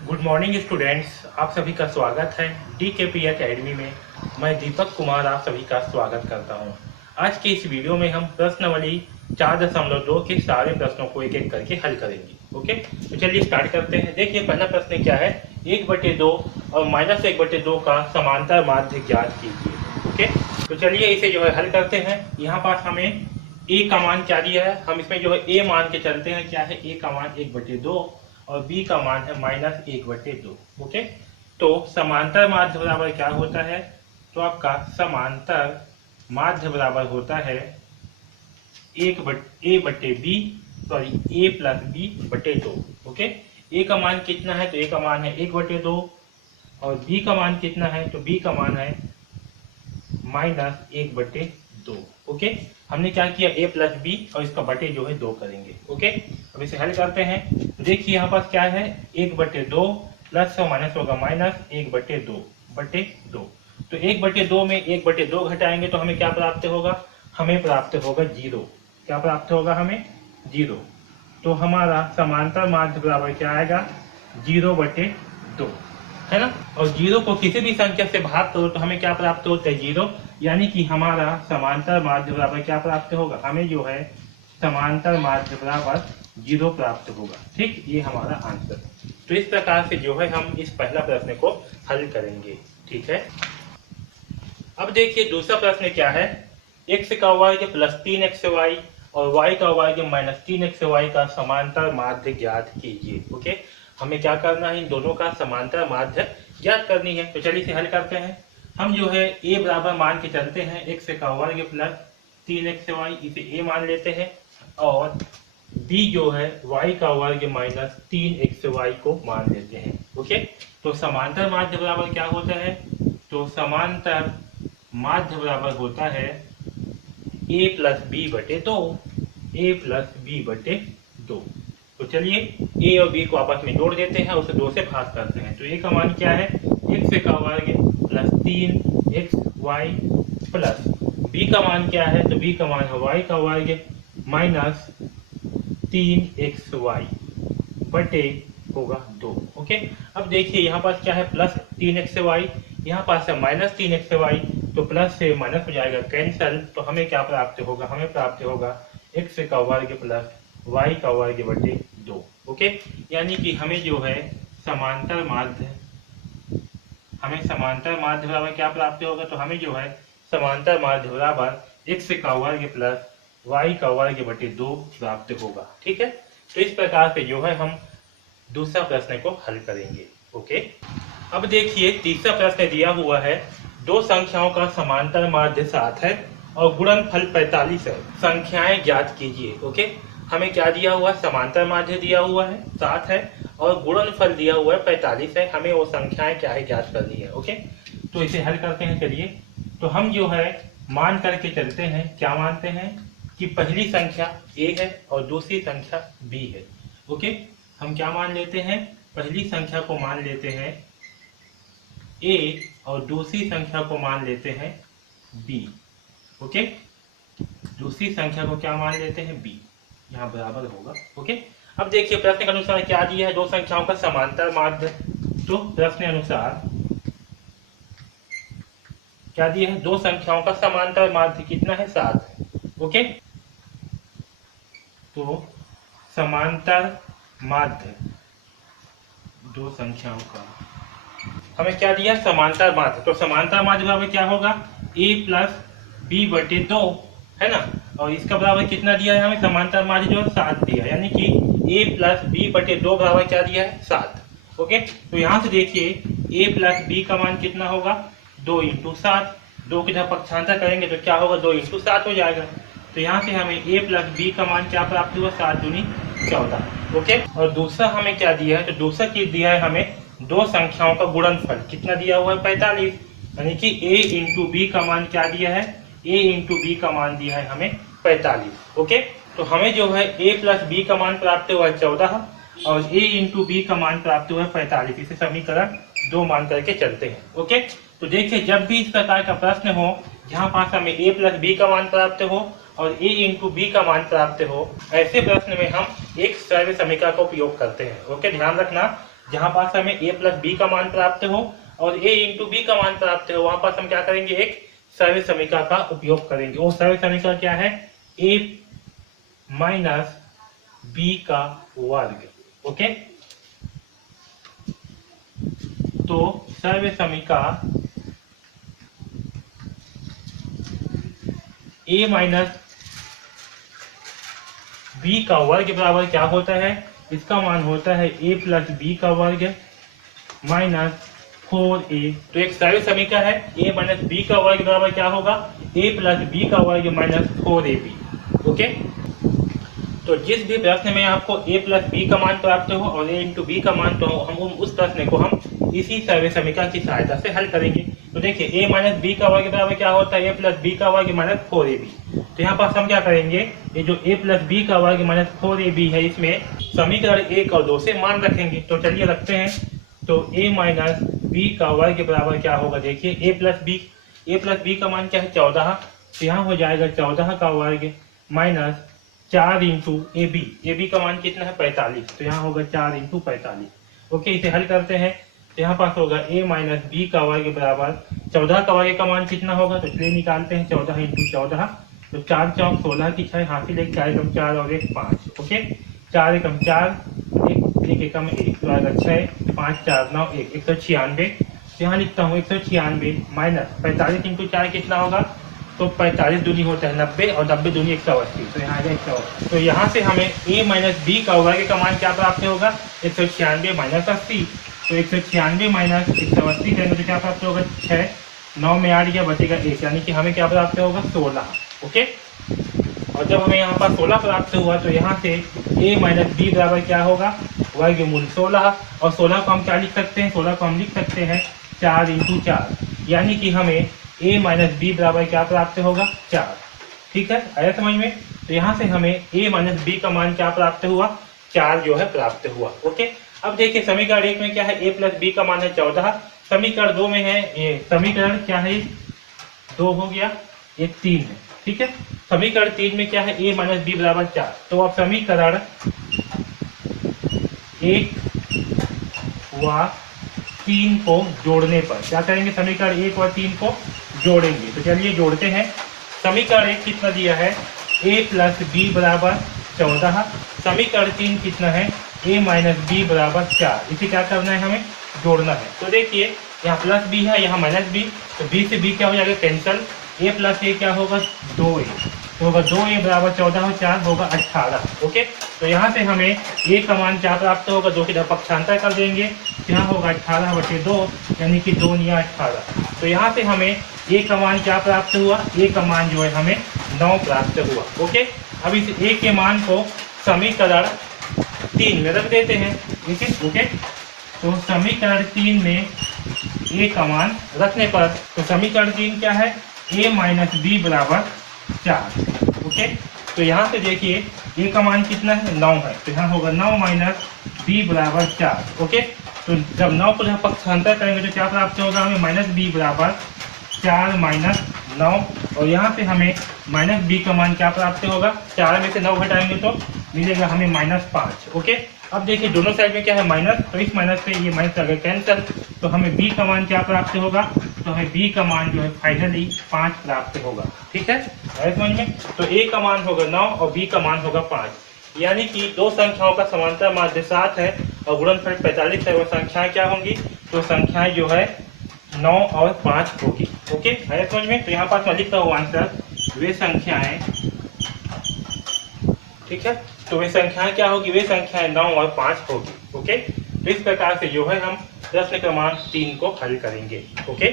Good morning students, आप सभी का स्वागत है DKP एकेडमी में। मैं दीपक कुमार आप सभी का स्वागत करता हूं। आज के इस वीडियो में हम प्रश्नावली 4.2 के सारे प्रश्नों को एक एक करके हल करेंगे। ओके, तो चलिए स्टार्ट करते हैं। देखिए पहला प्रश्न क्या है, 1/2 और -1/2 का समांतर माध्य ज्ञात कीजिए। ओके, तो चलिए इसे जो है हल करते हैं। यहाँ पास हमें ए का मान क्या दिया है, हम इसमें जो है ए मान के चलते हैं। क्या है, ए का मान 1/2 और बी का मान है -1/2। ओके, तो समांतर माध्य बराबर क्या होता है, तो आपका समांतर माध्य बराबर होता है ए प्लस बी बटे 2। ओके, ए का मान कितना है, तो ए का मान है 1/2 और बी का मान कितना है, तो बी का मान है -1/2। ओके, हमने क्या किया, ए प्लस बी और इसका बटे जो है 2 करेंगे। ओके, अब इसे हल करते हैं। देखिए यहाँ पास क्या है, 1/2 प्लस और माइनस होगा -1/2 तो 1/2 में 1/2 घटाएंगे तो हमें क्या प्राप्त होगा, हमें प्राप्त होगा 0। क्या प्राप्त होगा, हमें 0। तो हमारा समांतर माध्य बराबर क्या आएगा, 0/2, है ना। और 0 को किसी भी संख्या से भाग करो तो हमें क्या प्राप्त होता है, 0। यानी कि हमारा समांतर माध्य बराबर क्या प्राप्त होगा, हमें जो है समांतर माध्य बराबर 0 प्राप्त होगा। ठीक, ये हमारा आंसर। तो इस प्रकार से जो है हम इस पहला प्रश्न को हल करेंगे। ठीक है, अब देखिए दूसरा प्रश्न क्या है, x का वर्ग प्लस 3xy और y का वर्ग -3xy का समांतर माध्य ज्ञात कीजिए। ओके, हमें क्या करना है, इन दोनों का समांतर माध्य ज्ञात करनी है। तो चलिए इसे हल करते हैं। हम जो है a बराबर मान के चलते हैं, x का वर्ग प्लस 3xy, इसे a मान लेते हैं, और b जो है y का वर्ग -3xy को मान लेते हैं। ओके, तो समांतर माध्य बराबर क्या होता है, तो समांतर माध्य बराबर होता है a प्लस बी बटे 2। तो चलिए a और b को आपस में जोड़ देते हैं, उसे 2 से भाग करते हैं। तो a का मान क्या है, x का वर्ग प्लस 3xy प्लस b का मान क्या है, तो b का मान है y का वर्ग -3xy बटे होगा 2। ओके, अब देखिए यहाँ पास क्या है, प्लस 3xy, यहाँ पास है -3xy, तो प्लस से माइनस हो जाएगा कैंसल। तो हमें क्या प्राप्त होगा, हमें प्राप्त होगा x का वर्ग प्लस y का वर्ग बटे 2। ओके, यानी कि हमें जो है समांतर माध्य बराबर क्या प्राप्त होगा, तो हमें जो है समांतर माध्य बराबर x का वर्ग प्लस y का वर्ग बटे 2 प्राप्त होगा। ठीक है, तो इस प्रकार से जो है हम दूसरा प्रश्न को हल करेंगे। ओके, अब देखिए तीसरा प्रश्न दिया हुआ है, दो संख्याओं का समांतर माध्य 7 है और गुणनफल 45 है, संख्याएं ज्ञात कीजिए। ओके, हमें क्या दिया हुआ, समांतर माध्य दिया हुआ है 7 है और गुणनफल दिया हुआ है 45 है, हमें वो संख्याएं क्या है ज्ञात करनी है। ओके, तो इसे हल करते हैं। चलिए, तो हम जो है मान करके चलते हैं, क्या मानते हैं कि पहली संख्या a है और दूसरी संख्या b है। ओके, हम क्या मान लेते हैं, पहली संख्या को मान लेते हैं a और दूसरी संख्या को मान लेते हैं b। ओके, दूसरी संख्या को क्या मान लेते हैं, b, यहाँ बराबर होगा। ओके, अब देखिए प्रश्न के अनुसार क्या दिया है, दो संख्याओं का समांतर माध्य। तो प्रश्न अनुसार क्या दिया है, दो संख्याओं का समांतर माध्य कितना है, 7 है। ओके, तो समांतर माध्य दो संख्याओं का हमें क्या दिया, समांतर माध्य। तो समांतर माध्य बराबर क्या होगा, a प्लस बी बटे 2, है ना। और इसका बराबर कितना दिया है, हमें समांतर माध्य जो है 7 दिया, यानी कि a प्लस बी बटे 2 बराबर क्या दिया है, 7। ओके, तो यहाँ से देखिए a प्लस बी का मान कितना होगा, 2 × 7। 2 की जब पक्षांतर करेंगे तो क्या होगा, 2 × 7 हो जाएगा। तो यहाँ से हमें a प्लस बी का मान क्या प्राप्त हुआ, 7 दूनी 14। ओके, और दूसरा हमें क्या दिया है, तो दूसरा चीज दिया है हमें दो संख्याओं का गुणनफल कितना दिया हुआ है, 45, यानी कि a × b का मान क्या दिया है, a × b का मान दिया है हमें 45। ओके, तो हमें जो है a प्लस बी का मान प्राप्त हुआ है 14 और a × b का मान प्राप्त हुआ है 45। इसे समीकरण 2 मान करके चलते हैं। ओके, तो देखिए जब भी इस प्रकार का प्रश्न हो जहाँ पास हमें a प्लस बी का मान प्राप्त हो और a × b का मान प्राप्त हो, ऐसे प्रश्न में हम एक सरल समीकरण का उपयोग करते हैं। ओके, ध्यान रखना, जहां पास हमें a प्लस बी का मान प्राप्त हो और a इंटू बी का मान प्राप्त हो, वहां पास हम क्या करेंगे, एक सर्व समीकरण का उपयोग करेंगे। वो सर्व समीकरण क्या है, a माइनस बी का वर्ग। ओके, तो सर्व समीकरण a माइनस बी का वर्ग बराबर क्या होता है, इसका मान होता है a प्लस बी का वर्ग माइनस 4a। तो एक सरल समीकरण है, a माइनस बी का वर्ग बराबर क्या होगा, a प्लस बी का वर्ग माइनस 4ab। ओके, तो जिस भी प्रश्न में आपको a प्लस बी का मान प्राप्त हो और a इंटू बी का मान तो हो, हम उस प्रश्न को हम इसी सर्व समीकरण की सहायता से हल करेंगे। तो देखिए a माइनस बी का वर्ग बराबर क्या होता है, a प्लस बी का वर्ग माइनस 4ab। तो यहाँ पास हम क्या करेंगे, ये जो a प्लस बी का वर्ग माइनस 4ab है, इसमें समीकरण 1 और 2 से मान रखेंगे। तो चलिए रखते हैं। तो a माइनस बी का वर्ग बराबर क्या होगा, देखिए a प्लस बी का मान क्या है 14, तो यहाँ हो जाएगा 14 का वर्ग माइनस 4 इंटू ए बी का मान कितना है 45, तो यहाँ होगा 4 इंटू 45। ओके, इसे हल करते हैं तो यहाँ पास होगा a माइनस बी का वर्ग बराबर 14 का वर्ग का मान कितना होगा, तो चलिए निकालते हैं 14 इंटू 14, तो 4 चौक 16 की 6 हासिल, 1 4 एकम 4 और 1 5। ओके, 4 एकम 4, 1 एकम 1, तो आएगा 6 5 4 9 1 196। यहाँ लिखता हूँ 196 माइनस 45 इंटू 4 कितना होगा, तो 45 दूनी होता है 90 और 90 दूनी 180, तो यहाँ आएगा 180। तो यहाँ से हमें a माइनस बी का वर्ग का मान क्या प्राप्त होगा, 196 माइनस 80। तो 196 माइनस 180 करेंगे तो क्या प्राप्त होगा, 6 9 में 8 गया, बचेगा 1, यानी कि हमें क्या प्राप्त होगा 16। ओके, और जब हमें यहाँ पर 16 प्राप्त हुआ तो यहाँ से a माइनस बी बराबर क्या होगा, वर्गमूल 16, और 16 को हम क्या लिख सकते हैं, 16 को हम लिख सकते हैं 4 इंटू 4, यानी कि हमें a माइनस बी बराबर क्या प्राप्त होगा 4। ठीक है, आया समझ में। तो यहाँ से हमें a माइनस बी का मान क्या प्राप्त हुआ, 4 जो है प्राप्त हुआ। ओके, अब देखिए समीकरण 1 में क्या है, a प्लस बी का मान है 14, समीकरण 2 में है, ये समीकरण क्या है 2 हो गया, ये 3 है। ठीक है, समीकरण 3 में क्या है, a माइनस बी बराबर 4। तो अब समीकरण 1 व 3 को जोड़ने पर क्या करेंगे, समीकरण 1 और 3 को जोड़ेंगे। तो चलिए जोड़ते हैं। समीकरण 1 कितना दिया है, a प्लस बी बराबर 14, समीकरण 3 कितना है, a माइनस बी बराबर 4। इसे क्या करना है, हमें जोड़ना है। तो देखिए यहाँ प्लस बी है, यहाँ माइनस बी, तो बी से बी क्या हो जाएगा कैंसल, a प्लस ए क्या होगा 2a, तो होगा 2a बराबर 14 और 4 होगा 18। ओके, तो यहाँ से हमें a का मान क्या प्राप्त होगा, 2 की तरफ पक्षांतर कर देंगे, यहाँ होगा 18/2, यानी कि 2 या 18। तो यहाँ से हमें a का मान क्या प्राप्त हुआ, a का मान जो है हमें 9 प्राप्त हुआ। ओके, अब इस a के मान को समीकरण 3 में रख देते हैं। ठीक है, ओके, तो समीकरण 3 में a का मान रखने पर, तो समीकरण 3 क्या है, a माइनस बी बराबर 4। ओके, तो यहाँ से देखिए a का मान कितना है 9 है, तो यहाँ होगा 9 माइनस बी बराबर 4। ओके, तो जब 9 को यहाँ पक्षांतर करेंगे तो क्या प्राप्त होगा हमें, माइनस बी बराबर 4 माइनस 9, और यहाँ से हमें माइनस बी का मान क्या प्राप्त होगा, 4 में से 9 घटाएंगे तो मिलेगा हमें -5। ओके, अब देखिए दोनों साइड में क्या है माइनस, तो इस माइनस से ये माइनस अगर कैंसिल, तो हमें b का मान क्या प्राप्त होगा, तो हमें b का मान जो है फाइनली 5 प्राप्त होगा। ठीक है, समझ में। तो a का मान होगा 9 और b का मान होगा 5, यानी कि दो संख्याओं का समांतर माध्य 7 है और गुणनफल 45 है। वो संख्याएं क्या होंगी, तो संख्याएं जो है 9 और 5 होगी। ओके, समझ में। तो यहाँ पास मैं लिखता हूँ आंसर, वे संख्याएं, ठीक है, तो वे संख्याएं क्या होगी, वे संख्याएं 9 और 5 होगी। ओके, तो इस प्रकार से जो है हम प्रश्न क्रमांक 3 को हल करेंगे। ओके।